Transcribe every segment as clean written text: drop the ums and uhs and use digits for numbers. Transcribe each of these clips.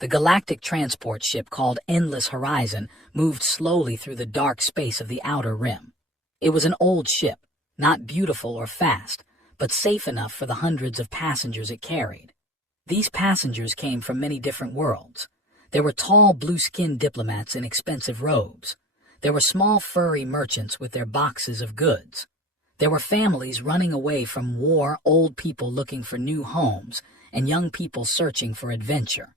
The galactic transport ship called Endless Horizon moved slowly through the dark space of the outer rim. It was an old ship, not beautiful or fast, but safe enough for the hundreds of passengers it carried. These passengers came from many different worlds. There were tall, blue-skinned diplomats in expensive robes. There were small, furry merchants with their boxes of goods. There were families running away from war, old people looking for new homes, and young people searching for adventure.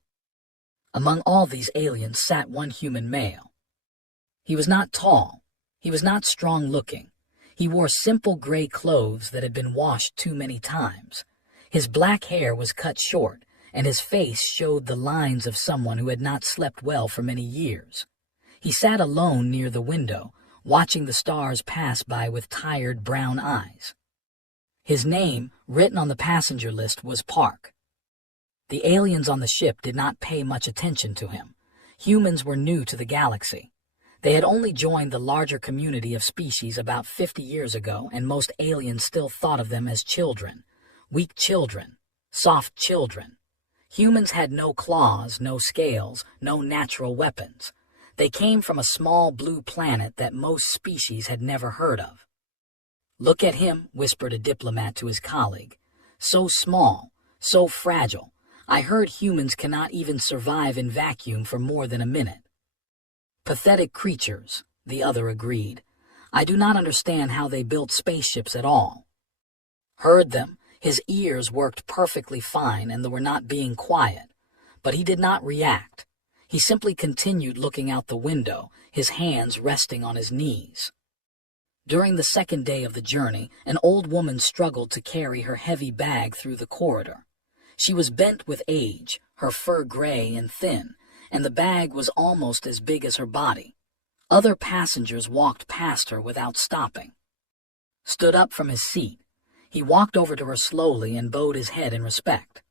Among all these aliens sat one human male. He was not tall. He was not strong-looking. He wore simple gray clothes that had been washed too many times. His black hair was cut short, and his face showed the lines of someone who had not slept well for many years. He sat alone near the window, watching the stars pass by with tired brown eyes. His name, written on the passenger list, was Park. The aliens on the ship did not pay much attention to him. Humans were new to the galaxy. They had only joined the larger community of species about 50 years ago, and most aliens still thought of them as children. Weak children. Soft children. Humans had no claws, no scales, no natural weapons. They came from a small blue planet that most species had never heard of. "Look at him," whispered a diplomat to his colleague. "So small, so fragile. I heard humans cannot even survive in vacuum for more than a minute." "Pathetic creatures," the other agreed. "I do not understand how they built spaceships at all." Heard them. His ears worked perfectly fine and they were not being quiet. But he did not react. He simply continued looking out the window, his hands resting on his knees. During the second day of the journey, an old woman struggled to carry her heavy bag through the corridor. She was bent with age, her fur gray and thin, and the bag was almost as big as her body. Other passengers walked past her without stopping. Stood up from his seat. He walked over to her slowly and bowed his head in respect.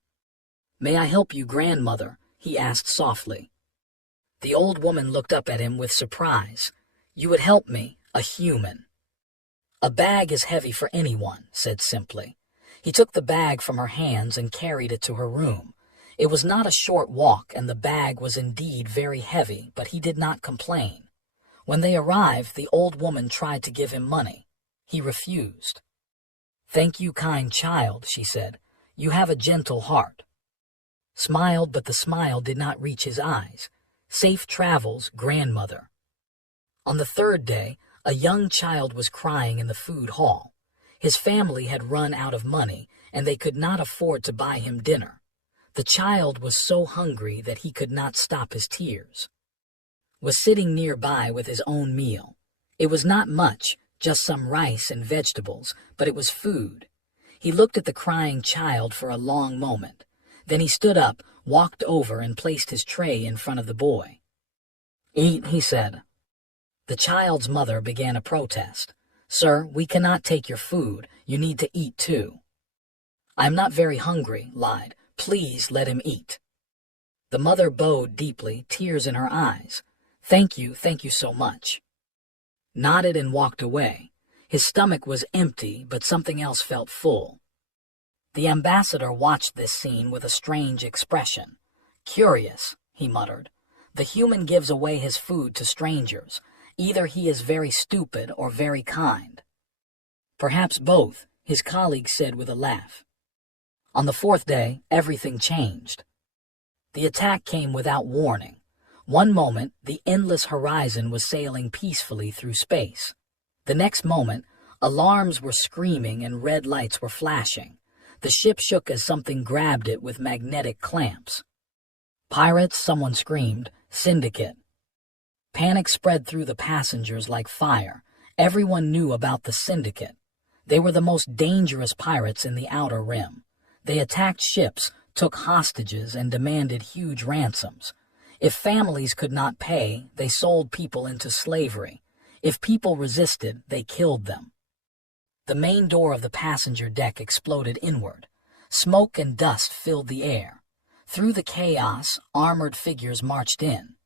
"May I help you, grandmother?" he asked softly. The old woman looked up at him with surprise. "You would help me, a human." "A bag is heavy for anyone," said simply. He took the bag from her hands and carried it to her room. It was not a short walk, and the bag was indeed very heavy, but he did not complain. When they arrived, the old woman tried to give him money. He refused. "Thank you, kind child," she said. "You have a gentle heart." Smiled, but the smile did not reach his eyes. "Safe travels, grandmother." On the third day, a young child was crying in the food hall. His family had run out of money, and they could not afford to buy him dinner. The child was so hungry that he could not stop his tears. Was sitting nearby with his own meal. It was not much, just some rice and vegetables, but it was food. He looked at the crying child for a long moment. Then he stood up, walked over, and placed his tray in front of the boy. "Eat," he said. The child's mother began a protest. "Sir, we cannot take your food. You need to eat too." "I am not very hungry," lied. "Please let him eat." The mother bowed deeply, tears in her eyes. thank you so much." Nodded and walked away. His stomach was empty, but something else felt full. The ambassador watched this scene with a strange expression. "Curious," he muttered. "The human gives away his food to strangers. Either he is very stupid or very kind." "Perhaps both," his colleague said with a laugh. On the fourth day, everything changed. The attack came without warning. One moment, the Endless Horizon was sailing peacefully through space. The next moment, alarms were screaming and red lights were flashing. The ship shook as something grabbed it with magnetic clamps. "Pirates," someone screamed. "Syndicate." Panic spread through the passengers like fire. Everyone knew about the Syndicate. They were the most dangerous pirates in the Outer Rim. They attacked ships, took hostages, and demanded huge ransoms. If families could not pay, they sold people into slavery. If people resisted, they killed them. The main door of the passenger deck exploded inward. Smoke and dust filled the air. Through the chaos, armored figures marched in.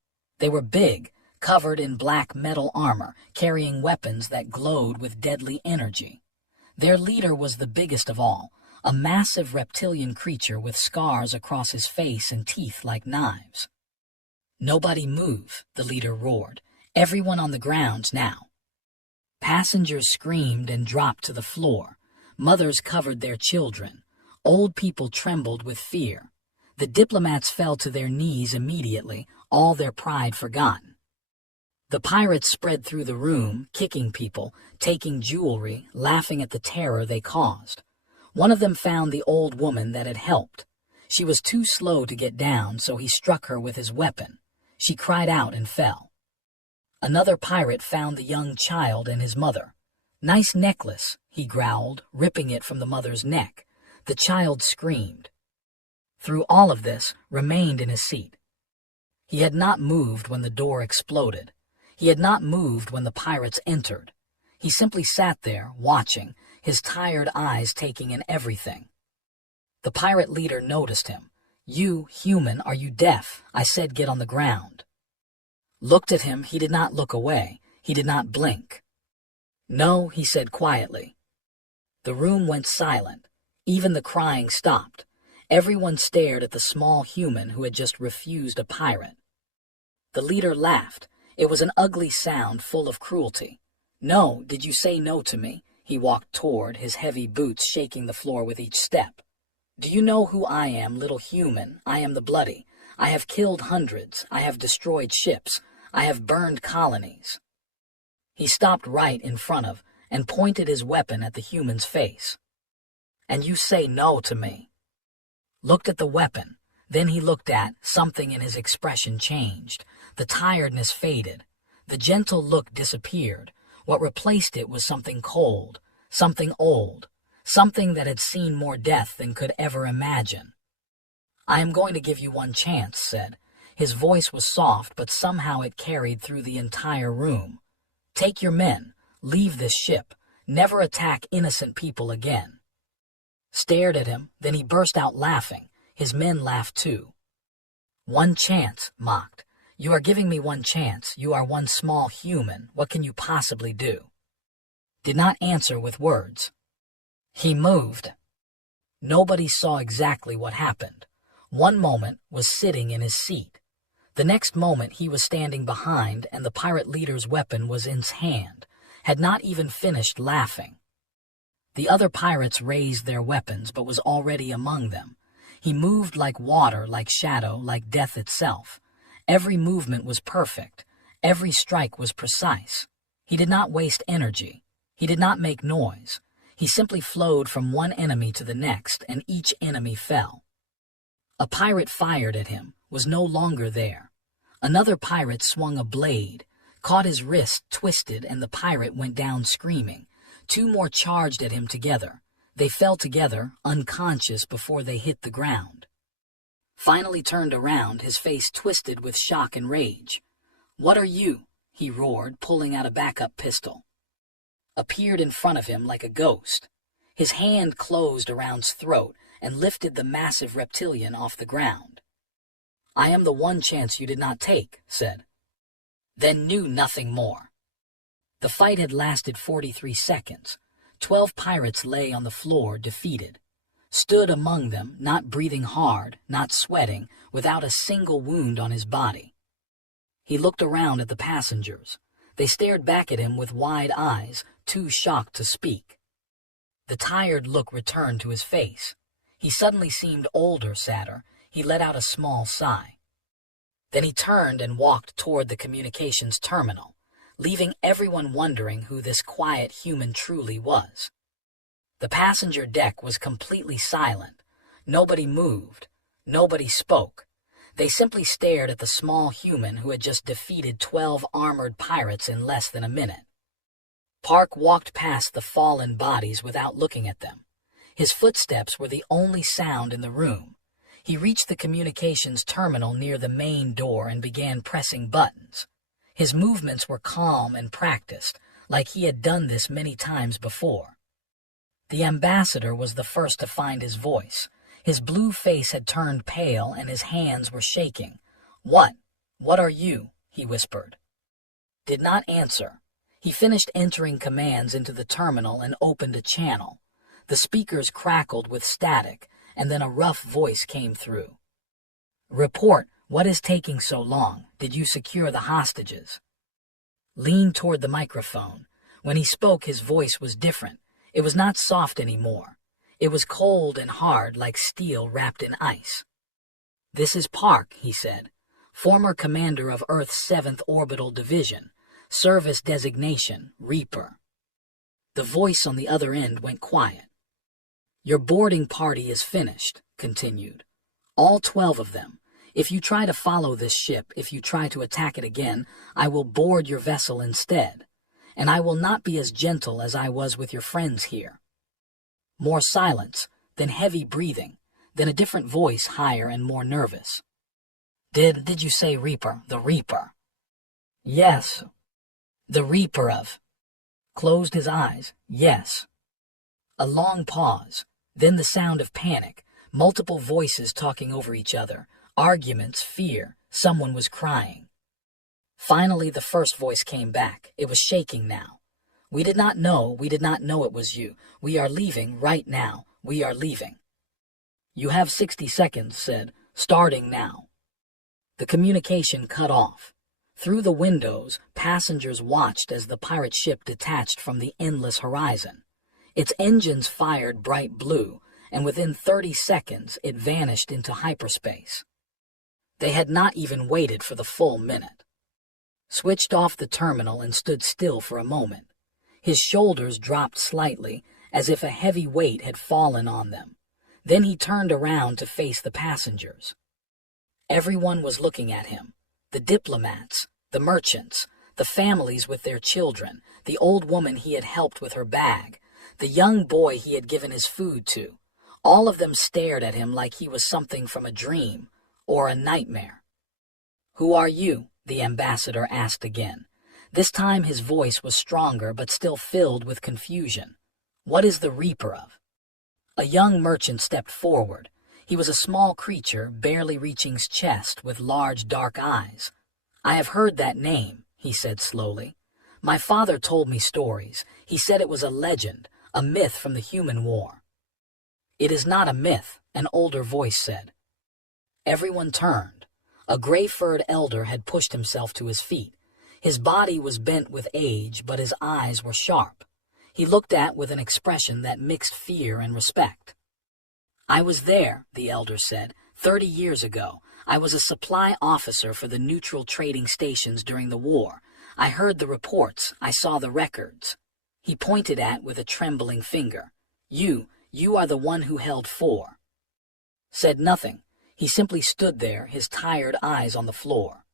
They were big, covered in black metal armor, carrying weapons that glowed with deadly energy. Their leader was the biggest of all, a massive reptilian creature with scars across his face and teeth like knives. "Nobody move," the leader roared. "Everyone on the ground now." Passengers screamed and dropped to the floor. Mothers covered their children. Old people trembled with fear. The diplomats fell to their knees immediately, all their pride forgotten. The pirates spread through the room, kicking people, taking jewelry, laughing at the terror they caused. One of them found the old woman that had helped. She was too slow to get down, so he struck her with his weapon. She cried out and fell. Another pirate found the young child and his mother. "Nice necklace," he growled, ripping it from the mother's neck. The child screamed. Through all of this, remained in his seat. He had not moved when the door exploded. He had not moved when the pirates entered. He simply sat there, watching, his tired eyes taking in everything. The pirate leader noticed him. "You, human, are you deaf? I said get on the ground." Looked at him, he did not look away. He did not blink. "No," he said quietly. The room went silent. Even the crying stopped. Everyone stared at the small human who had just refused a pirate. The leader laughed. It was an ugly sound full of cruelty. "No, did you say no to me?" He walked toward, his heavy boots shaking the floor with each step. "Do you know who I am, little human? I am the Bloody. I have killed hundreds. I have destroyed ships. I have burned colonies." He stopped right in front of and pointed his weapon at the human's face. "And you say no to me?" Looked at the weapon. Then he looked at something in his expression changed. The tiredness faded. The gentle look disappeared. What replaced it was something cold, something old, something that had seen more death than could ever imagine. "I am going to give you one chance," said. His voice was soft, but somehow it carried through the entire room. "Take your men. Leave this ship. Never attack innocent people again." Stared at him, then he burst out laughing. His men laughed too. "One chance," mocked. "You are giving me one chance. You are one small human. What can you possibly do?" Did not answer with words. He moved. Nobody saw exactly what happened. One moment was sitting in his seat. The next moment he was standing behind and the pirate leader's weapon was in his hand, had not even finished laughing. The other pirates raised their weapons but was already among them. He moved like water, like shadow, like death itself. Every movement was perfect. Every strike was precise. He did not waste energy. He did not make noise. He simply flowed from one enemy to the next, and each enemy fell. A pirate fired at him, was no longer there. Another pirate swung a blade, caught his wrist twisted, and the pirate went down screaming. Two more charged at him together. They fell together, unconscious before they hit the ground. Finally turned around, his face twisted with shock and rage. "What are you?" he roared, pulling out a backup pistol. Appeared in front of him like a ghost. His hand closed around his throat and lifted the massive reptilian off the ground. "I am the one chance you did not take," said. Then knew nothing more. The fight had lasted 43 seconds. 12 pirates lay on the floor, defeated. Stood among them, not breathing hard, not sweating, without a single wound on his body. He looked around at the passengers. They stared back at him with wide eyes, too shocked to speak. The tired look returned to his face. He suddenly seemed older, sadder. He let out a small sigh. Then he turned and walked toward the communications terminal, leaving everyone wondering who this quiet human truly was. The passenger deck was completely silent. Nobody moved. Nobody spoke. They simply stared at the small human who had just defeated 12 armored pirates in less than a minute. Park walked past the fallen bodies without looking at them. His footsteps were the only sound in the room. He reached the communications terminal near the main door and began pressing buttons. His movements were calm and practiced, like he had done this many times before. The ambassador was the first to find his voice. His blue face had turned pale and his hands were shaking. What are you?" he whispered. Did not answer. He finished entering commands into the terminal and opened a channel. The speakers crackled with static, and then a rough voice came through. "Report, What is taking so long? Did you secure the hostages? Leaned toward the microphone. When he spoke, his voice was different. It was not soft anymore. It was cold and hard, like steel wrapped in ice. This is Park, he said, former commander of Earth's 7th Orbital Division, service designation, REAPER. The voice on the other end went quiet. Your boarding party is finished, continued. All 12 of them. If you try to follow this ship, if you try to attack it again, I will board your vessel instead. And I will not be as gentle as I was with your friends here. More silence, then heavy breathing, then a different voice, higher and more nervous. Did you say Reaper? The Reaper? Yes. The Reaper of... Closed his eyes. Yes. A long pause, then the sound of panic, multiple voices talking over each other, arguments, fear, someone was crying. Finally, the first voice came back. It was shaking now. We did not know it was you. We are leaving right now. We are leaving. You have 60 seconds, said, starting now. The communication cut off. Through the windows, passengers watched as the pirate ship detached from the endless horizon. Its engines fired bright blue, and within 30 seconds it vanished into hyperspace. They had not even waited for the full minute. Switched off the terminal and stood still for a moment. His shoulders dropped slightly, as if a heavy weight had fallen on them. Then he turned around to face the passengers. Everyone was looking at him. The diplomats, the merchants, the families with their children, the old woman he had helped with her bag, the young boy he had given his food to. All of them stared at him like he was something from a dream or a nightmare. Who are you? The ambassador asked again. This time his voice was stronger but still filled with confusion. What is the Reaper of? A young merchant stepped forward. He was a small creature, barely reaching his chest, with large dark eyes. I have heard that name, he said slowly. My father told me stories. He said it was a legend, a myth from the human war. It is not a myth, an older voice said. Everyone turned. A gray-furred elder had pushed himself to his feet. His body was bent with age, but his eyes were sharp. He looked at with an expression that mixed fear and respect. I was there, the elder said, 30 years ago. I was a supply officer for the neutral trading stations during the war. I heard the reports. I saw the records. He pointed at with a trembling finger. You are the one who held 4. Said nothing. He simply stood there, his tired eyes on the floor.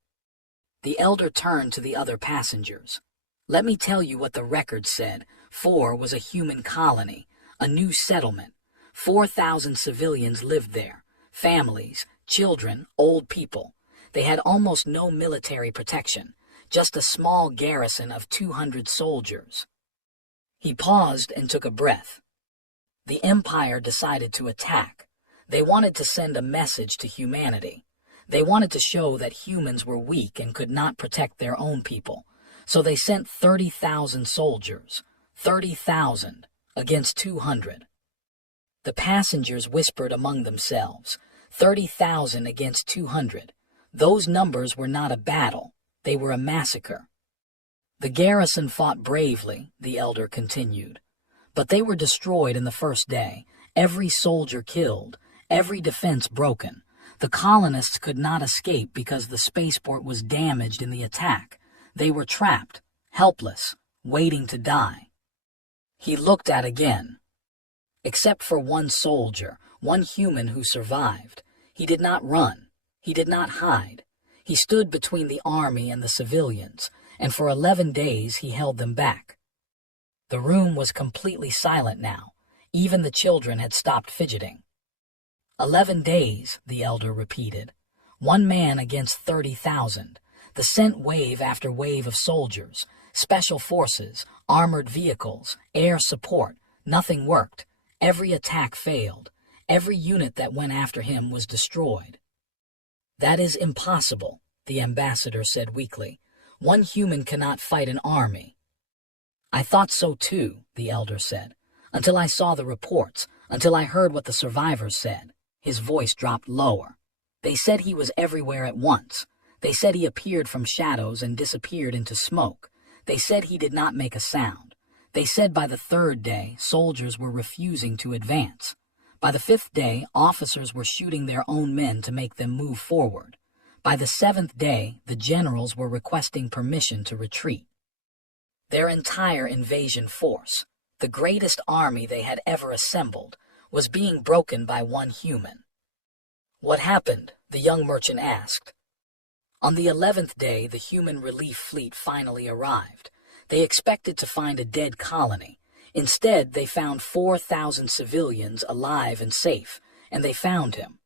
The elder turned to the other passengers. Let me tell you what the record said. 4 was a human colony, a new settlement. 4,000 civilians lived there. Families, children, old people. They had almost no military protection, just a small garrison of 200 soldiers. He paused and took a breath. The Empire decided to attack. They wanted to send a message to humanity. They wanted to show that humans were weak and could not protect their own people. So they sent 30,000 soldiers. 30,000 against 200. The passengers whispered among themselves. 30,000 against 200. Those numbers were not a battle. They were a massacre. The garrison fought bravely, the elder continued. But they were destroyed in the first day. Every soldier killed. Every defense broken. The colonists could not escape because the spaceport was damaged in the attack. They were trapped, helpless, waiting to die. He looked at again. Except for one soldier, one human who survived. He did not run. He did not hide. He stood between the army and the civilians, and for 11 days he held them back. The room was completely silent now. Even the children had stopped fidgeting. 11 days, the elder repeated. One man against 30,000. The sent wave after wave of soldiers, special forces, armored vehicles, air support. Nothing worked. Every attack failed. Every unit that went after him was destroyed. That is impossible, the ambassador said weakly. One human cannot fight an army. I thought so too, the elder said, until I saw the reports, until I heard what the survivors said. His voice dropped lower. They said he was everywhere at once. They said he appeared from shadows and disappeared into smoke. They said he did not make a sound. They said by the third day, soldiers were refusing to advance. By the fifth day, officers were shooting their own men to make them move forward. By the seventh day, the generals were requesting permission to retreat. Their entire invasion force, the greatest army they had ever assembled, was being broken by one human. What happened? The young merchant asked. On the 11th day, the human relief fleet finally arrived. They expected to find a dead colony. Instead, they found 4,000 civilians alive and safe, and they found him.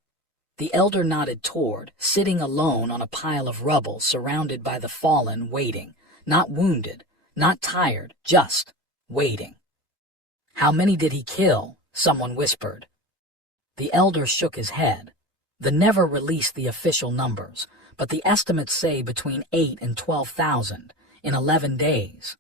The elder nodded toward, sitting alone on a pile of rubble surrounded by the fallen, waiting, not wounded, not tired, just waiting. How many did he kill? Someone whispered. The elder shook his head. They never released the official numbers, but the estimates say between 8 and 12,000 in 11 days.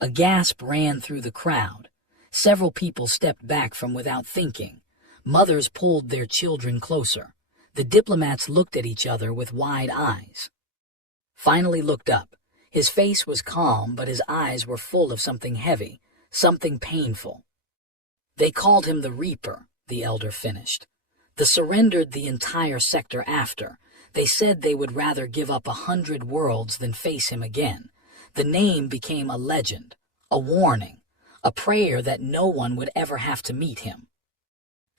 A gasp ran through the crowd. Several people stepped back from without thinking. Mothers pulled their children closer. The diplomats looked at each other with wide eyes. Finally looked up. His face was calm, but his eyes were full of something heavy, something painful. They called him the Reaper, the elder finished. They surrendered the entire sector after. They said they would rather give up 100 worlds than face him again. The name became a legend, a warning, a prayer that no one would ever have to meet him.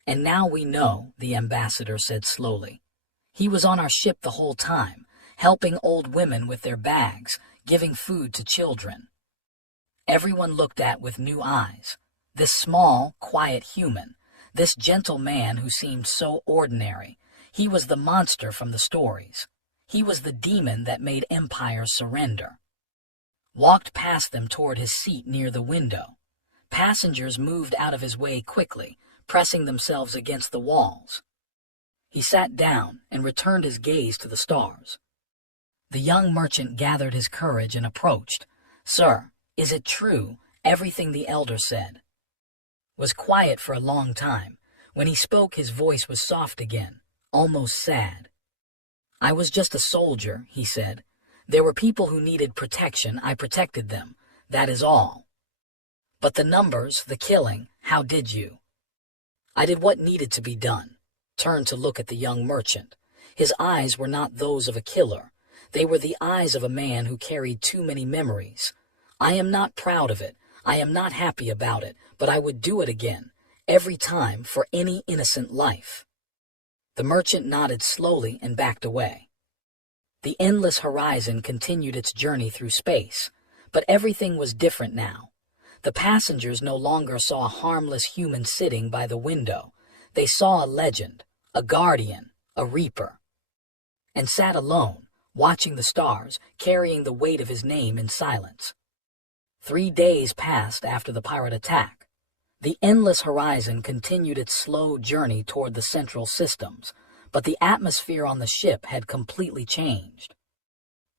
And now we know, the ambassador said slowly. He was on our ship the whole time, helping old women with their bags, giving food to children. Everyone looked at with new eyes. This small, quiet human, this gentle man who seemed so ordinary, he was the monster from the stories. He was the demon that made empires surrender. Walked past them toward his seat near the window. Passengers moved out of his way quickly, pressing themselves against the walls. He sat down and returned his gaze to the stars. The young merchant gathered his courage and approached. Sir, is it true, everything the elder said? Was quiet for a long time. When he spoke, his voice was soft again, almost sad. I was just a soldier, he said. There were people who needed protection. I protected them. That is all. But the numbers, the killing, how did you? I did what needed to be done. Turned to look at the young merchant. His eyes were not those of a killer. They were the eyes of a man who carried too many memories. I am not proud of it. I am not happy about it, but I would do it again, every time, for any innocent life. The merchant nodded slowly and backed away. The endless horizon continued its journey through space, but everything was different now. The passengers no longer saw a harmless human sitting by the window. They saw a legend, a guardian, a reaper, and sat alone, watching the stars, carrying the weight of his name in silence. 3 days passed after the pirate attack. The endless horizon continued its slow journey toward the central systems, but the atmosphere on the ship had completely changed.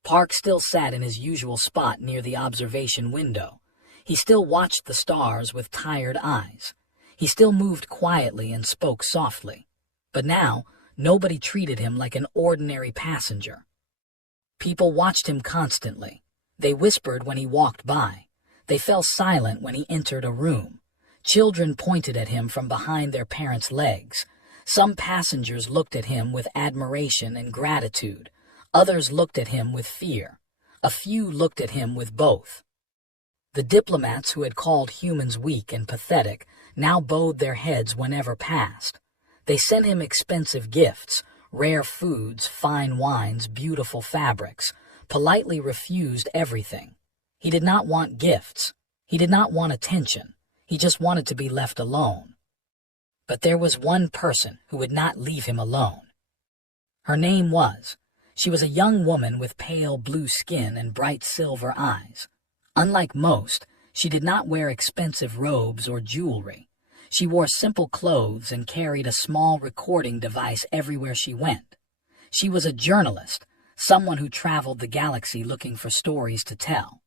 Park still sat in his usual spot near the observation window. He still watched the stars with tired eyes. He still moved quietly and spoke softly. But now, nobody treated him like an ordinary passenger. People watched him constantly. They whispered when he walked by. They fell silent when he entered a room. Children pointed at him from behind their parents' legs. Some passengers looked at him with admiration and gratitude. Others looked at him with fear. A few looked at him with both. The diplomats who had called humans weak and pathetic now bowed their heads whenever passed. They sent him expensive gifts, rare foods, fine wines, beautiful fabrics, politely refused everything. He did not want gifts. He did not want attention. He just wanted to be left alone. But there was one person who would not leave him alone. Her name was. She was a young woman with pale blue skin and bright silver eyes. Unlike most, she did not wear expensive robes or jewelry. She wore simple clothes and carried a small recording device everywhere she went. She was a journalist, someone who traveled the galaxy looking for stories to tell.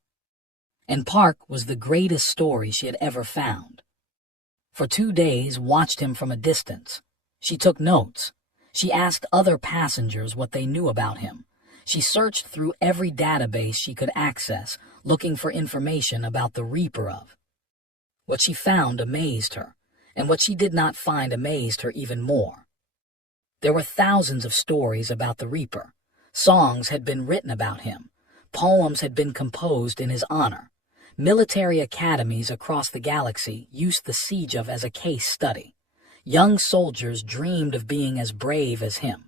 And Park was the greatest story she had ever found. For 2 days, watched him from a distance. She took notes. She asked other passengers what they knew about him. She searched through every database she could access, looking for information about the Reaper of. What she found amazed her, and what she did not find amazed her even more. There were thousands of stories about the Reaper. Songs had been written about him. Poems had been composed in his honor. Military academies across the galaxy used the siege of as a case study. Young soldiers dreamed of being as brave as him.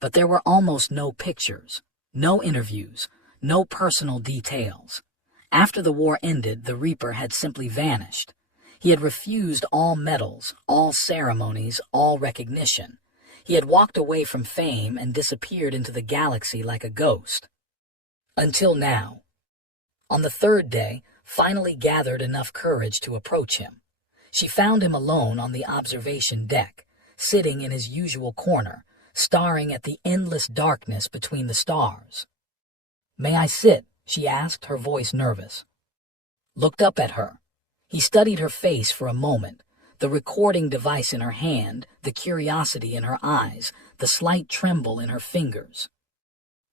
But there were almost no pictures, no interviews, no personal details. After the war ended, the Reaper had simply vanished. He had refused all medals, all ceremonies, all recognition. He had walked away from fame and disappeared into the galaxy like a ghost. Until now. On the third day, finally gathered enough courage to approach him. She found him alone on the observation deck, sitting in his usual corner, staring at the endless darkness between the stars. "May I sit?" she asked, her voice nervous. Looked up at her. He studied her face for a moment, the recording device in her hand, the curiosity in her eyes, the slight tremble in her fingers.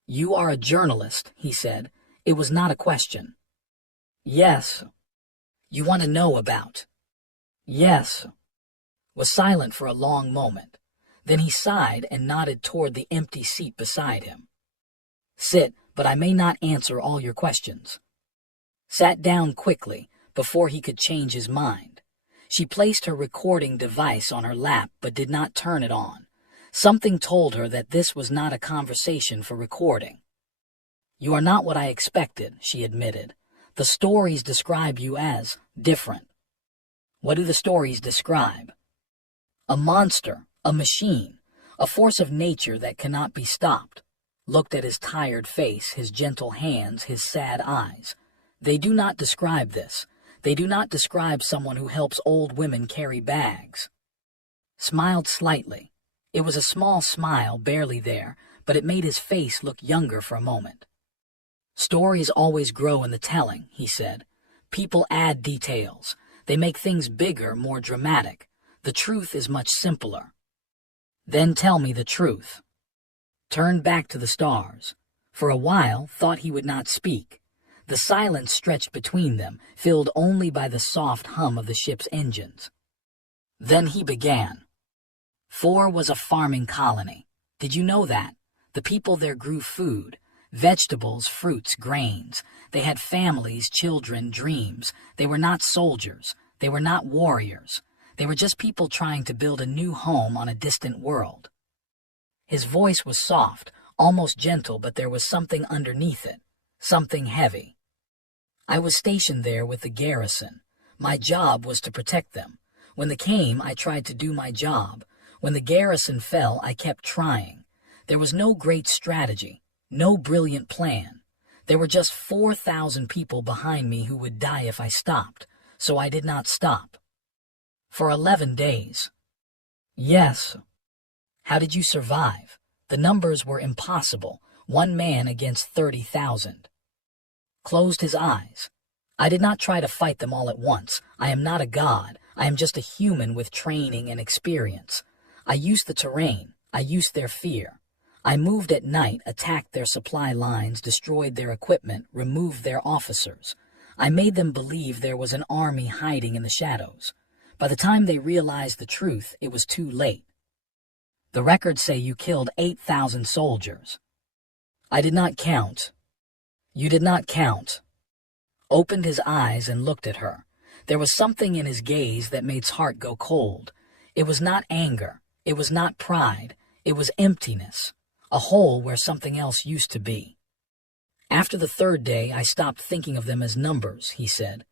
"You are a journalist," he said. It was not a question. "Yes." "You want to know about?" "Yes." Was silent for a long moment. Then he sighed and nodded toward the empty seat beside him. "Sit, but I may not answer all your questions." Sat down quickly, before he could change his mind. She placed her recording device on her lap but did not turn it on. Something told her that this was not a conversation for recording. "You are not what I expected," she admitted. "The stories describe you as different." "What do the stories describe?" "A monster, a machine, a force of nature that cannot be stopped." Looked at his tired face, his gentle hands, his sad eyes. "They do not describe this. They do not describe someone who helps old women carry bags." Smiled slightly. It was a small smile, barely there, but it made his face look younger for a moment. "Stories always grow in the telling," he said. "People add details. They make things bigger, more dramatic. The truth is much simpler." "Then tell me the truth." Turned back to the stars. For a while, thought he would not speak. The silence stretched between them, filled only by the soft hum of the ship's engines. Then he began. 4 was a farming colony. Did you know that? The people there grew food, vegetables, fruits, grains. They had families, children, dreams. They were not soldiers. They were not warriors. They were just people trying to build a new home on a distant world. His voice was soft, almost gentle, but there was something underneath it, something heavy. "I was stationed there with the garrison. My job was to protect them. When they came, I tried to do my job. When the garrison fell, I kept trying. There was no great strategy, no brilliant plan. There were just 4,000 people behind me who would die if I stopped, so I did not stop." "For 11 days. "Yes." "How did you survive? The numbers were impossible, 1 man against 30,000. Closed his eyes. "I did not try to fight them all at once. I am not a god. I am just a human with training and experience. I used the terrain. I used their fear. I moved at night, attacked their supply lines, destroyed their equipment, removed their officers. I made them believe there was an army hiding in the shadows. By the time they realized the truth, it was too late. The records say you killed 8,000 soldiers." "I did not count." "You did not count." Opened his eyes and looked at her. There was something in his gaze that made his heart go cold. It was not anger. It was not pride. It was emptiness. A hole where something else used to be. "After the 3rd day, I stopped thinking of them as numbers," he said.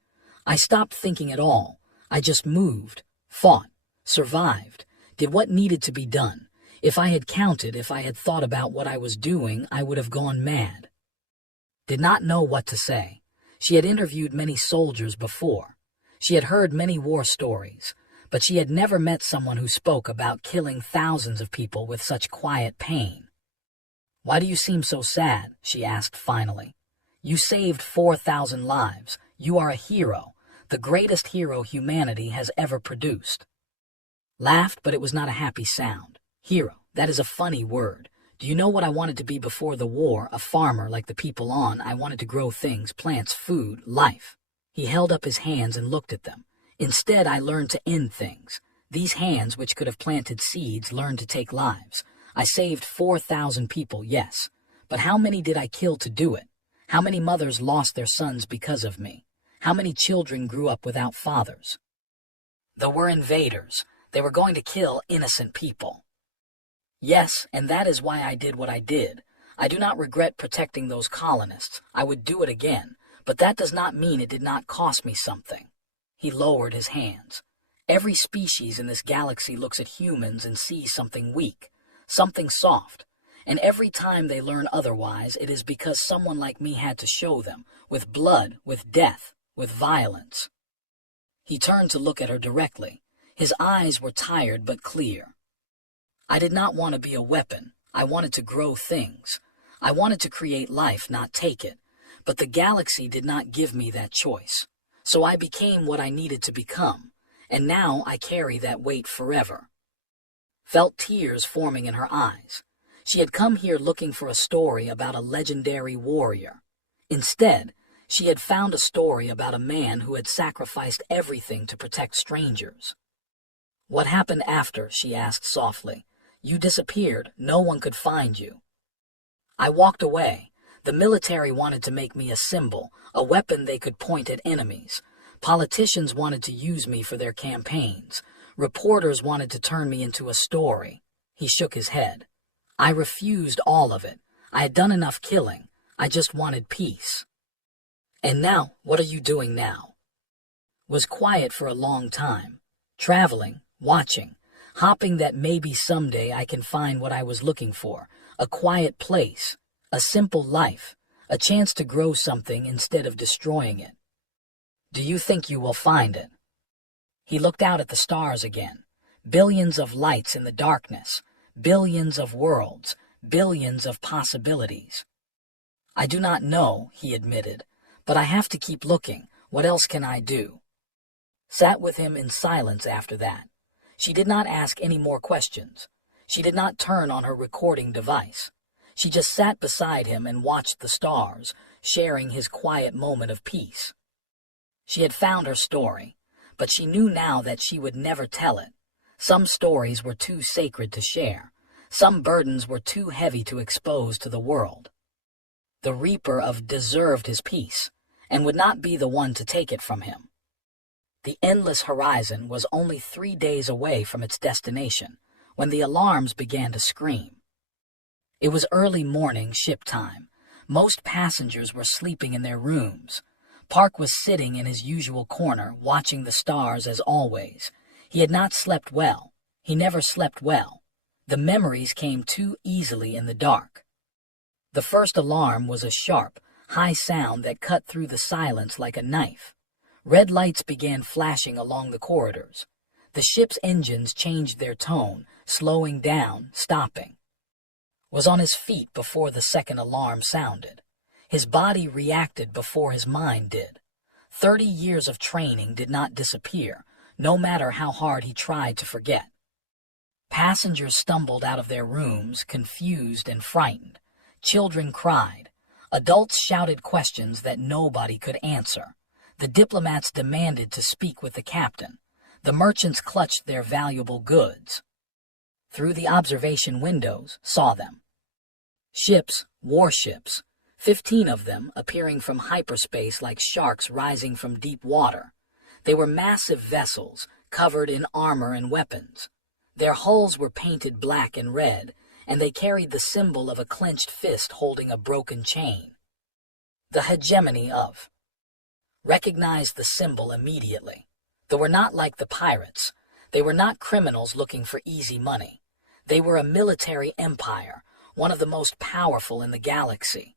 "I stopped thinking at all. I just moved, fought, survived, did what needed to be done. If I had counted, if I had thought about what I was doing, I would have gone mad." Did not know what to say. She had interviewed many soldiers before. She had heard many war stories, but she had never met someone who spoke about killing thousands of people with such quiet pain. "Why do you seem so sad?" she asked finally. "You saved 4,000 lives. You are a hero, the greatest hero humanity has ever produced." Laughed, but it was not a happy sound. "Hero, That is a funny word. Do you know what I wanted to be before the war? A farmer like the people on. I wanted to grow things, plants, food, life. He held up his hands and looked at them. Instead, I learned to end things. These hands, which could have planted seeds, learned to take lives. I saved 4,000 people, yes. But how many did I kill to do it? How many mothers lost their sons because of me? How many children grew up without fathers? There were invaders. They were going to kill innocent people. Yes, and that is why I did what I did. I do not regret protecting those colonists. I would do it again, but that does not mean it did not cost me something. He lowered his hands. Every species in this galaxy looks at humans and sees something weak, something soft. And every time they learn otherwise, it is because someone like me had to show them, with blood, with death, with violence. He turned to look at her directly. His eyes were tired but clear. I did not want to be a weapon. I wanted to grow things. I wanted to create life, not take it. But the galaxy did not give me that choice. So I became what I needed to become. And now I carry that weight forever. Felt tears forming in her eyes. She had come here looking for a story about a legendary warrior. Instead, she had found a story about a man who had sacrificed everything to protect strangers. What happened after? She asked softly. You disappeared. No one could find you. I walked away. The military wanted to make me a symbol, a weapon they could point at enemies. Politicians wanted to use me for their campaigns. Reporters wanted to turn me into a story. He shook his head. I refused all of it. I had done enough killing. I just wanted peace. And now, what are you doing now? Was quiet for a long time. Traveling, watching, hoping that maybe someday I can find what I was looking for. A quiet place, a simple life, a chance to grow something instead of destroying it. Do you think you will find it? He looked out at the stars again. Billions of lights in the darkness. Billions of worlds. Billions of possibilities. I do not know, he admitted, but I have to keep looking. What else can I do? Sat with him in silence after that. She did not ask any more questions. She did not turn on her recording device. She just sat beside him and watched the stars, sharing his quiet moment of peace. She had found her story, but she knew now that she would never tell it. Some stories were too sacred to share. Some burdens were too heavy to expose to the world. The Reaper of deserved his peace, and would not be the one to take it from him. The endless horizon was only 3 days away from its destination, when the alarms began to scream. It was early morning ship time. Most passengers were sleeping in their rooms. Park was sitting in his usual corner, watching the stars as always. He had not slept well. He never slept well. The memories came too easily in the dark. The first alarm was a sharp, high sound that cut through the silence like a knife. Red lights began flashing along the corridors. The ship's engines changed their tone, slowing down, stopping. Was on his feet before the second alarm sounded. His body reacted before his mind did. 30 years of training did not disappear, no matter how hard he tried to forget. Passengers stumbled out of their rooms, confused and frightened. Children cried. Adults shouted questions that nobody could answer. The diplomats demanded to speak with the captain. The merchants clutched their valuable goods. Through the observation windows, saw them. Ships, warships, 15 of them appearing from hyperspace like sharks rising from deep water. They were massive vessels, covered in armor and weapons. Their hulls were painted black and red, and they carried the symbol of a clenched fist holding a broken chain. The hegemony of. Recognized the symbol immediately. They were not like the pirates. They were not criminals looking for easy money. They were a military empire, one of the most powerful in the galaxy.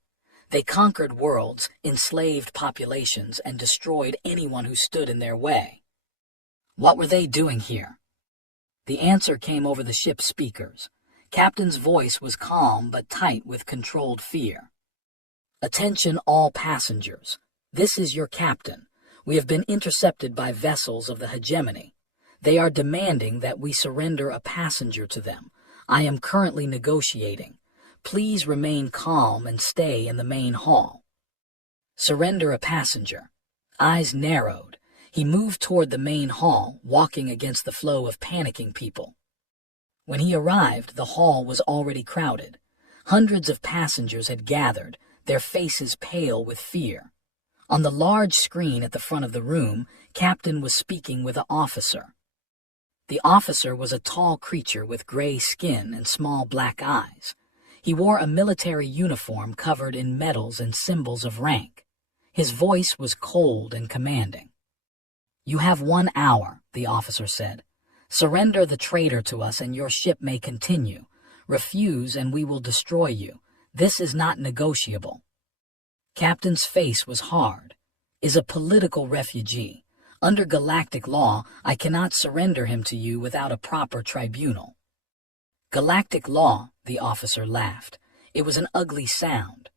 They conquered worlds, enslaved populations, and destroyed anyone who stood in their way. What were they doing here? The answer came over the ship's speakers. Captain's voice was calm but tight with controlled fear. Attention all passengers. This is your captain. We have been intercepted by vessels of the hegemony. They are demanding that we surrender a passenger to them. I am currently negotiating. Please remain calm and stay in the main hall. Surrender a passenger. Eyes narrowed. He moved toward the main hall, walking against the flow of panicking people. When he arrived, the hall was already crowded. Hundreds of passengers had gathered, their faces pale with fear. On the large screen at the front of the room, Captain was speaking with an officer. The officer was a tall creature with gray skin and small black eyes. He wore a military uniform covered in medals and symbols of rank. His voice was cold and commanding. "You have 1 hour," the officer said. "Surrender the traitor to us and your ship may continue. Refuse and we will destroy you. This is not negotiable." Captain's face was hard. "Is a political refugee. Under galactic law, I cannot surrender him to you without a proper tribunal." "Galactic law," the officer laughed. It was an ugly sound.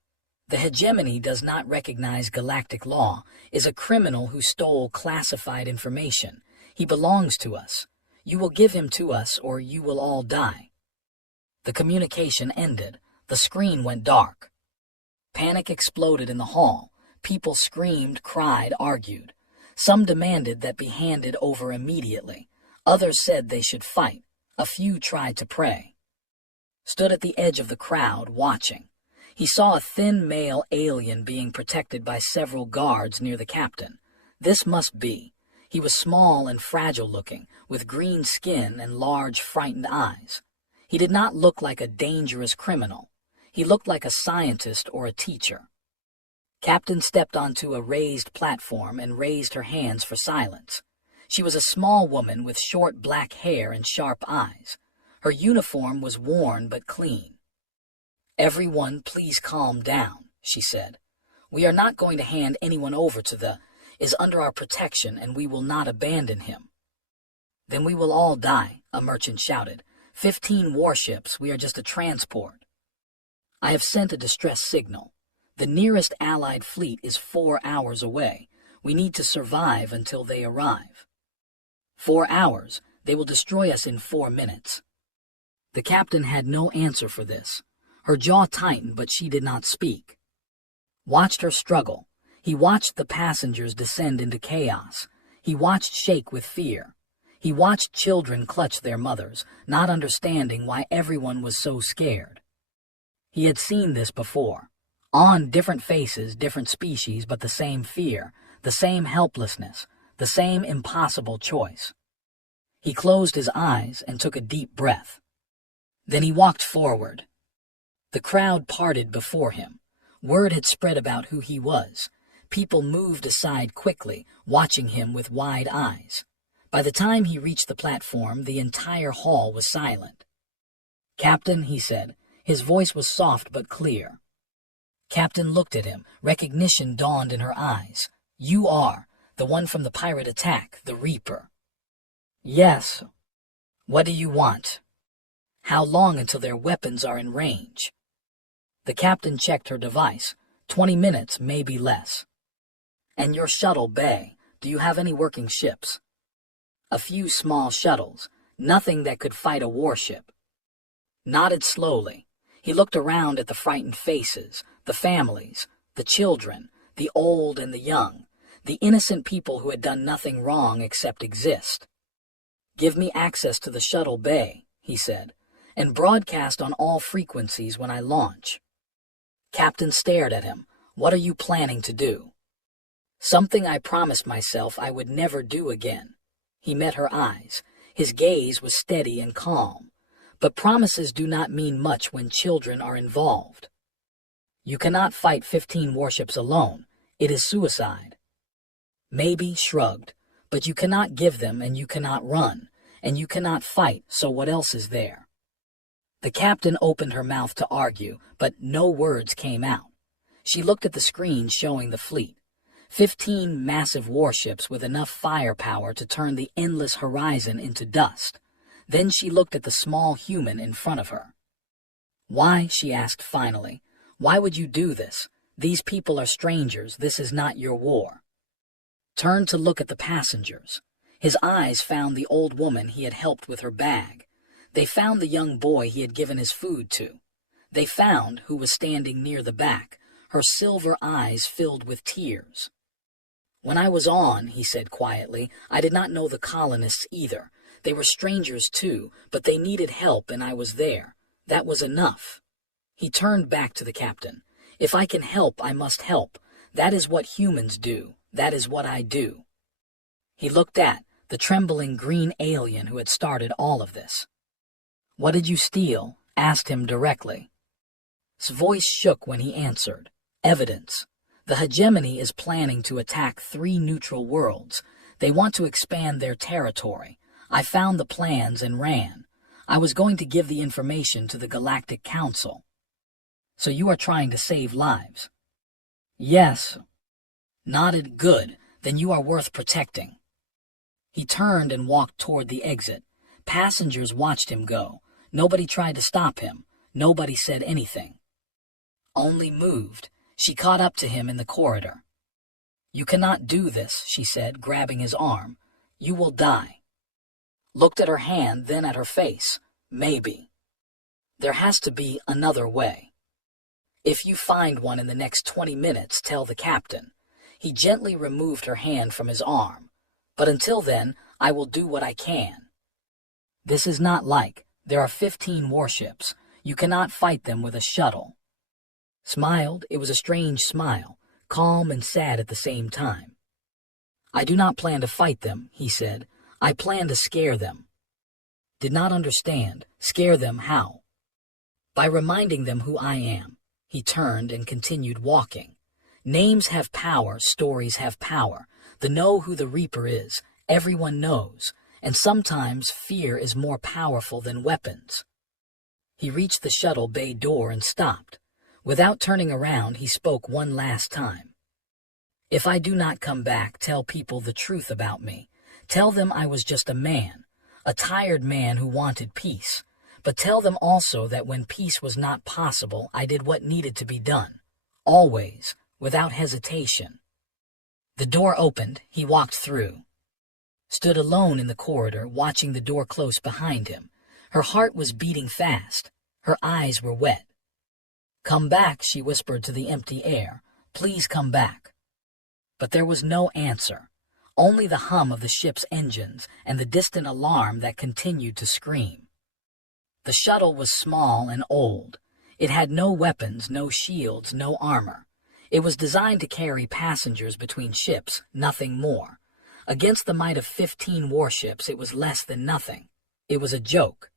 "The hegemony does not recognize galactic law, is a criminal who stole classified information. He belongs to us. You will give him to us or you will all die." The communication ended. The screen went dark. Panic exploded in the hall. People screamed, cried, argued. Some demanded that be handed over immediately. Others said they should fight. A few tried to pray. Stood at the edge of the crowd, watching. He saw a thin male alien being protected by several guards near the captain. This must be. He was small and fragile-looking, with green skin and large, frightened eyes. He did not look like a dangerous criminal. He looked like a scientist or a teacher. Captain stepped onto a raised platform and raised her hands for silence. She was a small woman with short black hair and sharp eyes. Her uniform was worn but clean. "Everyone, please calm down," she said. "We are not going to hand anyone over to the is under our protection and we will not abandon him." "Then we will all die," a merchant shouted. 15 warships, we are just a transport." "I have sent a distress signal. The nearest Allied fleet is 4 hours away. We need to survive until they arrive." 4 hours? They will destroy us in 4 minutes. The captain had no answer for this. Her jaw tightened, but she did not speak. Watched her struggle. He watched the passengers descend into chaos. He watched shake with fear. He watched children clutch their mothers, not understanding why everyone was so scared. He had seen this before. On different faces, different species, but the same fear, the same helplessness, the same impossible choice. He closed his eyes and took a deep breath. Then he walked forward. The crowd parted before him. Word had spread about who he was. People moved aside quickly, watching him with wide eyes. By the time he reached the platform, the entire hall was silent. "Captain," he said. His voice was soft but clear. Captain looked at him. Recognition dawned in her eyes. "You are the one from the pirate attack, the Reaper." "Yes." "What do you want?" "How long until their weapons are in range?" The captain checked her device. 20 minutes, maybe less. "And your shuttle bay, do you have any working ships?" "A few small shuttles, nothing that could fight a warship." Nodded slowly. He looked around at the frightened faces, the families, the children, the old and the young, the innocent people who had done nothing wrong except exist. "Give me access to the shuttle bay," he said, "and broadcast on all frequencies when I launch." Captain stared at him. "What are you planning to do?" "Something I promised myself I would never do again." He met her eyes. His gaze was steady and calm. But promises do not mean much when children are involved. "You cannot fight 15 warships alone. It is suicide." Maybe shrugged. "But you cannot give them, and you cannot run, and you cannot fight, so what else is there?" The captain opened her mouth to argue, but no words came out. She looked at the screen showing the fleet. 15 massive warships with enough firepower to turn the endless horizon into dust. Then she looked at the small human in front of her. "Why?" she asked finally. "Why would you do this? These people are strangers. This is not your war." Turned to look at the passengers. His eyes found the old woman he had helped with her bag. They found the young boy he had given his food to. They found who was standing near the back, her silver eyes filled with tears. "When I was on," he said quietly, "I did not know the colonists either. They were strangers too, but they needed help and I was there. That was enough." He turned back to the captain. "If I can help, I must help. That is what humans do. That is what I do." He looked at the trembling green alien who had started all of this. "What did you steal?" asked him directly. His voice shook when he answered. "Evidence. The hegemony is planning to attack 3 neutral worlds. They want to expand their territory. I found the plans and ran. I was going to give the information to the Galactic Council." "So you are trying to save lives?" "Yes." Nodded. "Good. Then you are worth protecting." He turned and walked toward the exit. Passengers watched him go. Nobody tried to stop him. Nobody said anything. Only moved. She caught up to him in the corridor. "You cannot do this," she said, grabbing his arm. "You will die." Looked at her hand, then at her face. "Maybe. There has to be another way. If you find one in the next 20 minutes, tell the captain." He gently removed her hand from his arm. "But until then, I will do what I can. This is not like. There are 15 warships. You cannot fight them with a shuttle." Smiled. It was a strange smile, calm and sad at the same time. "I do not plan to fight them," he said. "I plan to scare them." Did not understand. Scare them how? "By reminding them who I am." He turned and continued walking. "Names have power, stories have power. The know who the Reaper is, everyone knows, and sometimes fear is more powerful than weapons." He reached the shuttle bay door and stopped. Without turning around, he spoke one last time. "If I do not come back, tell people the truth about me. Tell them I was just a man, a tired man who wanted peace. But tell them also that when peace was not possible, I did what needed to be done. Always, without hesitation." The door opened. He walked through. Stood alone in the corridor, watching the door close behind him. Her heart was beating fast. Her eyes were wet. "Come back," she whispered to the empty air. "Please come back." But there was no answer. Only the hum of the ship's engines and the distant alarm that continued to scream. The shuttle was small and old. It had no weapons, no shields, no armor. It was designed to carry passengers between ships, nothing more. Against the might of 15 warships, it was less than nothing. It was a joke.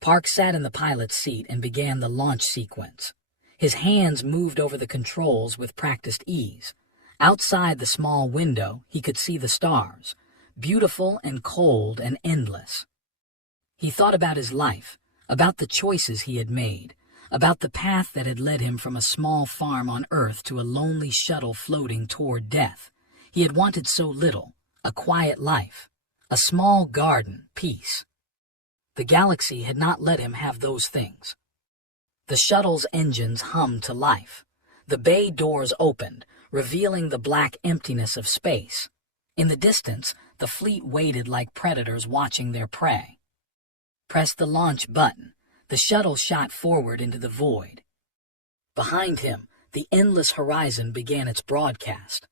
Park sat in the pilot's seat and began the launch sequence. His hands moved over the controls with practiced ease. Outside the small window, he could see the stars, beautiful and cold and endless. He thought about his life, about the choices he had made, about the path that had led him from a small farm on Earth to a lonely shuttle floating toward death. He had wanted so little, a quiet life, a small garden, peace. The galaxy had not let him have those things. The shuttle's engines hummed to life. The bay doors opened, revealing the black emptiness of space. In the distance, the fleet waited like predators watching their prey. Press the launch button. The shuttle shot forward into the void. Behind him, the endless horizon began its broadcast.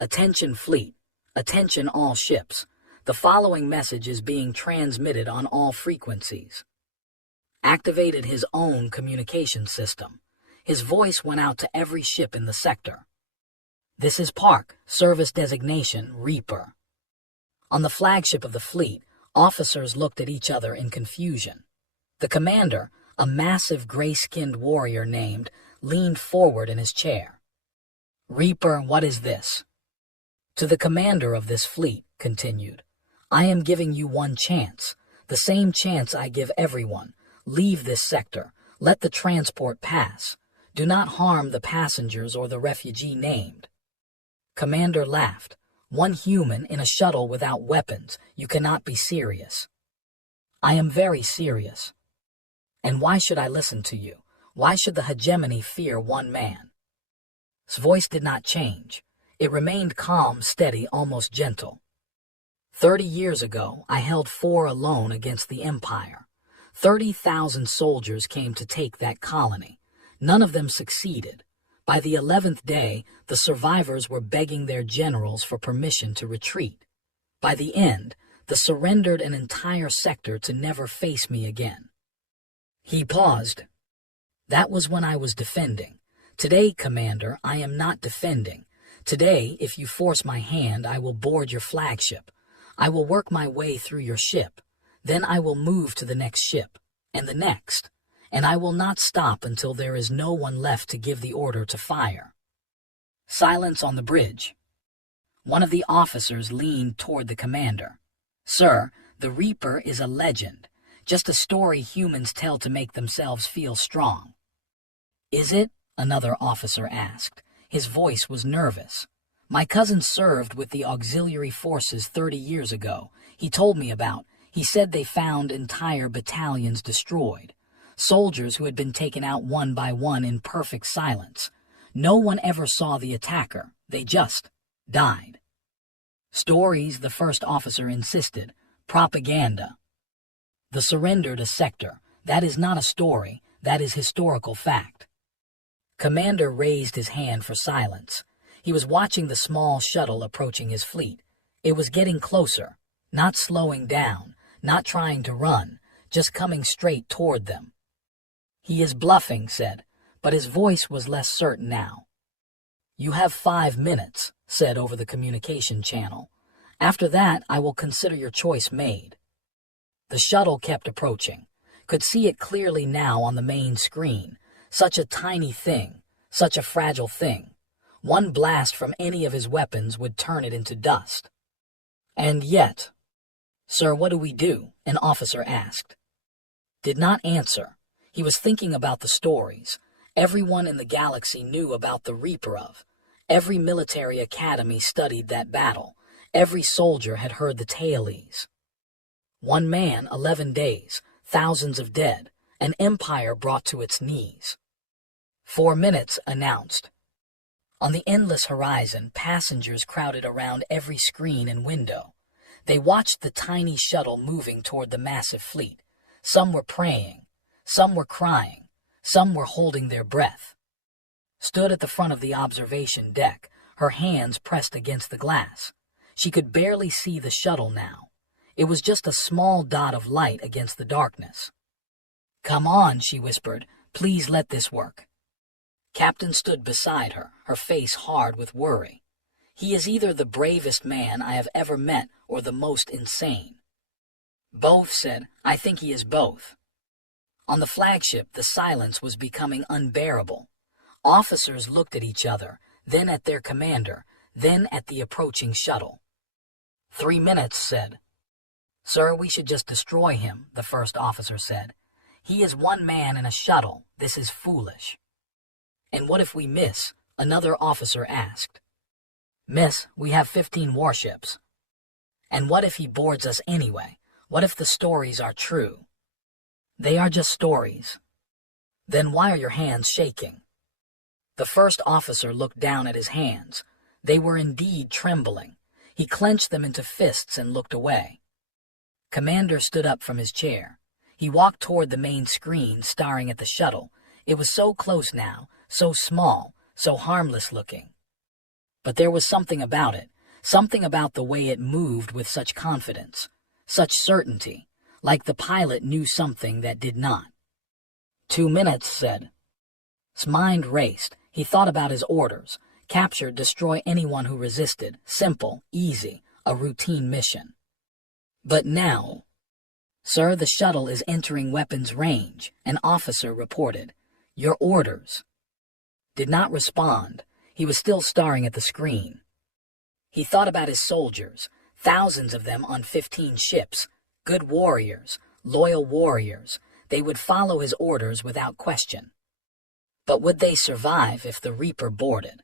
"Attention fleet. Attention all ships. The following message is being transmitted on all frequencies." Activated his own communication system. His voice went out to every ship in the sector. "This is Park, service designation Reaper." On the flagship of the fleet, officers looked at each other in confusion. The commander, a massive gray-skinned warrior named, leaned forward in his chair. "Reaper, what is this?" "To the commander of this fleet," continued, "I am giving you one chance, the same chance I give everyone. Leave this sector. Let the transport pass. Do not harm the passengers or the refugee named." Commander laughed. "One human in a shuttle without weapons. You cannot be serious." "I am very serious." "And why should I listen to you? Why should the hegemony fear one man?" His voice did not change. It remained calm, steady, almost gentle. 30 years ago, I held 4 alone against the Empire. 30,000 soldiers came to take that colony. None of them succeeded. By the 11th day, the survivors were begging their generals for permission to retreat. By the end, they surrendered an entire sector to never face me again. He paused. That was when I was defending. Today, Commander, I am not defending. Today, if you force my hand, I will board your flagship. I will work my way through your ship. Then I will move to the next ship, and the next, and I will not stop until there is no one left to give the order to fire. Silence on the bridge. One of the officers leaned toward the commander. Sir, the Reaper is a legend, just a story humans tell to make themselves feel strong. Is it? Another officer asked. His voice was nervous. My cousin served with the auxiliary forces 30 years ago. He told me about. He said they found entire battalions destroyed. Soldiers who had been taken out one by one in perfect silence. No one ever saw the attacker. They just died. Stories, the first officer insisted. Propaganda. The surrender to sector. That is not a story. That is historical fact. Commander raised his hand for silence. He was watching the small shuttle approaching his fleet. It was getting closer, not slowing down, not trying to run, just coming straight toward them. He is bluffing, said, but his voice was less certain now. You have 5 minutes, said over the communication channel. After that, I will consider your choice made. The shuttle kept approaching. Could see it clearly now on the main screen. Such a tiny thing, such a fragile thing. One blast from any of his weapons would turn it into dust. And yet, Sir, what do we do? An officer asked. Did not answer. He was thinking about the stories. Everyone in the galaxy knew about the Reaper of. Every military academy studied that battle. Every soldier had heard the tales. 1 man, 11 days, thousands of dead, an empire brought to its knees. 4 minutes announced. On the endless horizon, passengers crowded around every screen and window. They watched the tiny shuttle moving toward the massive fleet. Some were praying, some were crying, some were holding their breath. Stood at the front of the observation deck, her hands pressed against the glass. She could barely see the shuttle now. It was just a small dot of light against the darkness. Come on, she whispered. Please let this work. Captain stood beside her, her face hard with worry. He is either the bravest man I have ever met or the most insane. Both, said. I think he is both. On the flagship, the silence was becoming unbearable. Officers looked at each other, then at their commander, then at the approaching shuttle. 3 minutes, said. Sir, we should just destroy him, the first officer said. He is 1 man in a shuttle. This is foolish. And what if we miss? Another officer asked. Miss, we have 15 warships. And what if he boards us anyway? What if the stories are true? They are just stories. Then why are your hands shaking? The first officer looked down at his hands. They were indeed trembling. He clenched them into fists and looked away. Commander stood up from his chair. He walked toward the main screen, staring at the shuttle. It was so close now, so small, so harmless looking. But there was something about it, something about the way it moved with such confidence, such certainty, like the pilot knew something that did not. 2 minutes, said. His mind raced. He thought about his orders. Capture, destroy anyone who resisted. Simple, easy, a routine mission. But now, sir, the shuttle is entering weapons range, an officer reported. Your orders. Did not respond. He was still staring at the screen. He thought about his soldiers, thousands of them on 15 ships, good warriors, loyal warriors. They would follow his orders without question. But would they survive if the Reaper boarded?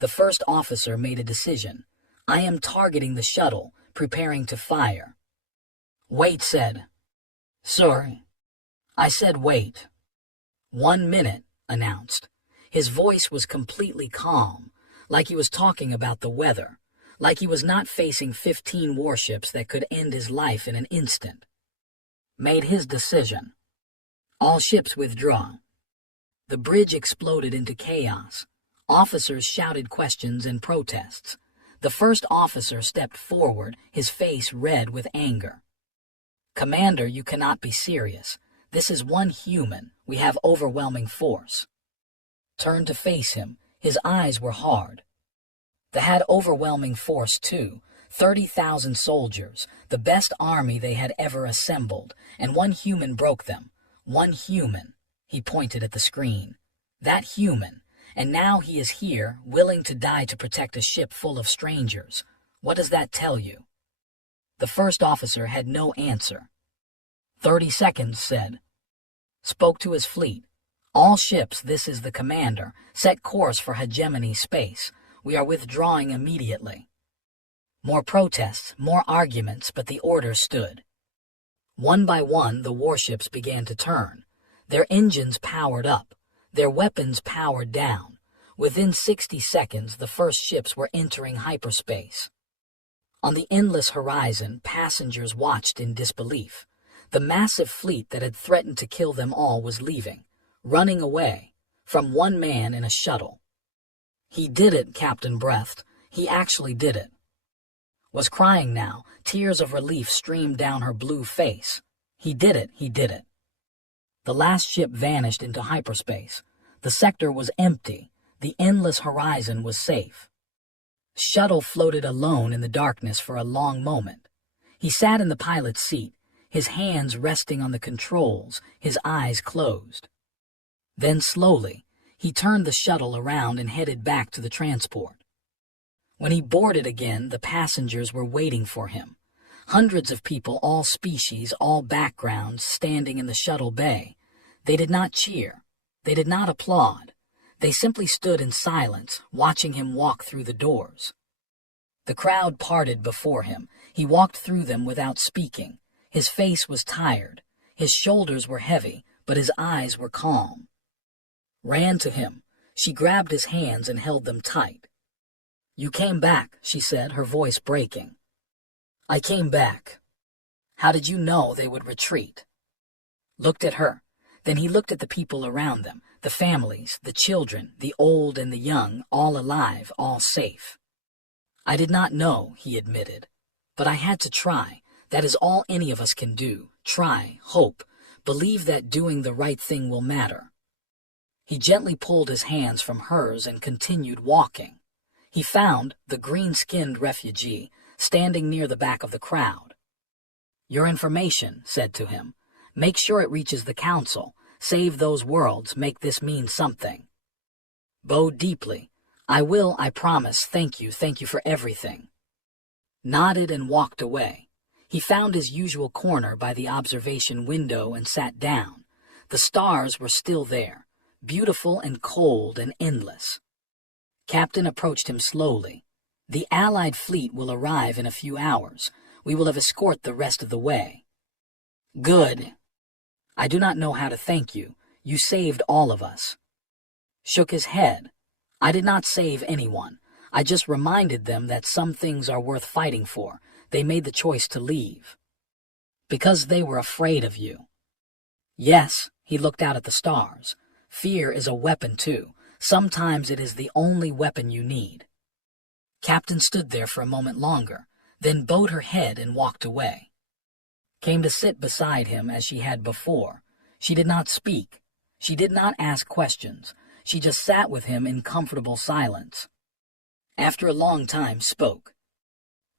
The first officer made a decision. I am targeting the shuttle, preparing to fire. Wait, said. Sir. I said wait. 1 minute, announced. His voice was completely calm, like he was talking about the weather, like he was not facing 15 warships that could end his life in an instant. made his decision. All ships withdraw. The bridge exploded into chaos. Officers shouted questions and protests. The first officer stepped forward, his face red with anger. "Commander, you cannot be serious. This is one human. We have overwhelming force." Turned to face him. His eyes were hard. They had overwhelming force too. 30,000 soldiers, the best army they had ever assembled, and one human broke them. One human. He pointed at the screen. That human. And now he is here, willing to die to protect a ship full of strangers. What does that tell you? The first officer had no answer. 30 seconds, said. Spoke to his fleet. "All ships, this is the commander. Set course for hegemony space. We are withdrawing immediately." More protests, more arguments, but the order stood. One by one, the warships began to turn. Their engines powered up. Their weapons powered down. Within 60 seconds, the first ships were entering hyperspace. On the endless horizon, passengers watched in disbelief. The massive fleet that had threatened to kill them all was leaving, running away, from one man in a shuttle. "He did it," Captain breathed. "He actually did it." Was crying now. Tears of relief streamed down her blue face. "He did it, he did it." The last ship vanished into hyperspace. The sector was empty. The endless horizon was safe. Shuttle floated alone in the darkness for a long moment. He sat in the pilot's seat, his hands resting on the controls, his eyes closed. Then slowly, he turned the shuttle around and headed back to the transport. When he boarded again, the passengers were waiting for him. Hundreds of people, all species, all backgrounds, standing in the shuttle bay. They did not cheer. They did not applaud. They simply stood in silence, watching him walk through the doors. The crowd parted before him. He walked through them without speaking. His face was tired. His shoulders were heavy, but his eyes were calm. Ran to him. She grabbed his hands and held them tight. "You came back," she said, her voice breaking. "I came back." "How did you know they would retreat?" Looked at her. Then he looked at the people around them, the families, the children, the old and the young, all alive, all safe. "I did not know," he admitted. "But I had to try. That is all any of us can do. Try, hope, believe that doing the right thing will matter." He gently pulled his hands from hers and continued walking. He found the green-skinned refugee standing near the back of the crowd. "Your information," said to him. "Make sure it reaches the council. Save those worlds. Make this mean something." Bowed deeply. "I will, I promise. Thank you for everything." Nodded and walked away. He found his usual corner by the observation window and sat down. The stars were still there, beautiful and cold and endless. Captain approached him slowly. "The Allied fleet will arrive in a few hours. We will have escort the rest of the way." "Good." "I do not know how to thank you. You saved all of us." Shook his head. "I did not save anyone. I just reminded them that some things are worth fighting for. They made the choice to leave." "Because they were afraid of you." "Yes," he looked out at the stars. "Fear is a weapon too. Sometimes it is the only weapon you need." Captain stood there for a moment longer, then bowed her head and walked away. Came to sit beside him as she had before. She did not speak. She did not ask questions. She just sat with him in comfortable silence. After a long time, spoke.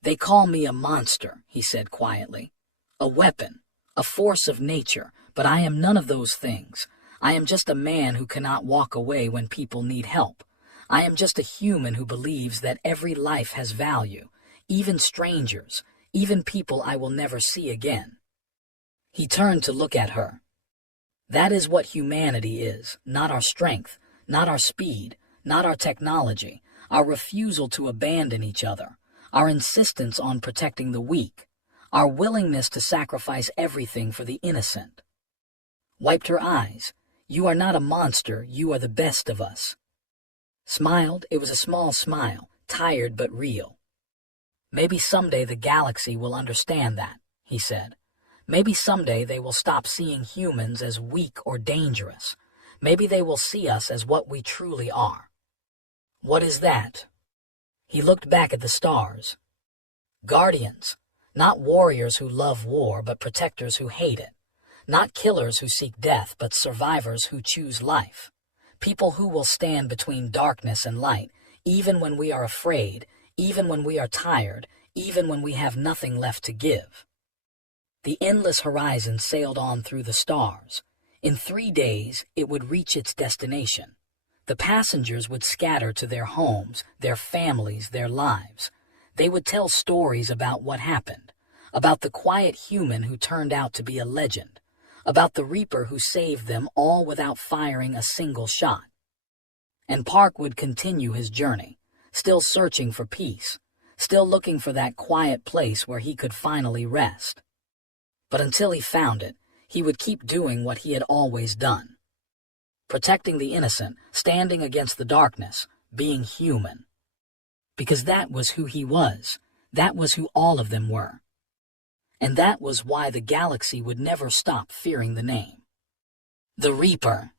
"They call me a monster," he said quietly. "A weapon, a force of nature, but I am none of those things. I am just a man who cannot walk away when people need help. I am just a human who believes that every life has value, even strangers, even people I will never see again." He turned to look at her. "That is what humanity is, not our strength, not our speed, not our technology, our refusal to abandon each other, our insistence on protecting the weak, our willingness to sacrifice everything for the innocent." Wiped her eyes. "You are not a monster, you are the best of us." Smiled. It was a small smile, tired but real. "Maybe someday the galaxy will understand that," he said. Maybe someday they will stop seeing humans as weak or dangerous. Maybe they will see us as what we truly are. What is that? He looked back at the stars. Guardians, not warriors who love war but protectors who hate it. Not killers who seek death but survivors who choose life. People who will stand between darkness and light, even when we are afraid, even when we are tired, even when we have nothing left to give. The endless horizon sailed on through the stars. In 3 days, it would reach its destination. The passengers would scatter to their homes, their families, their lives. They would tell stories about what happened, about the quiet human who turned out to be a legend, about the Reaper who saved them all without firing a single shot. And Park would continue his journey, still searching for peace, still looking for that quiet place where he could finally rest. But until he found it, he would keep doing what he had always done. Protecting the innocent, standing against the darkness, being human. Because that was who he was, that was who all of them were. And that was why the galaxy would never stop fearing the name. The Reaper.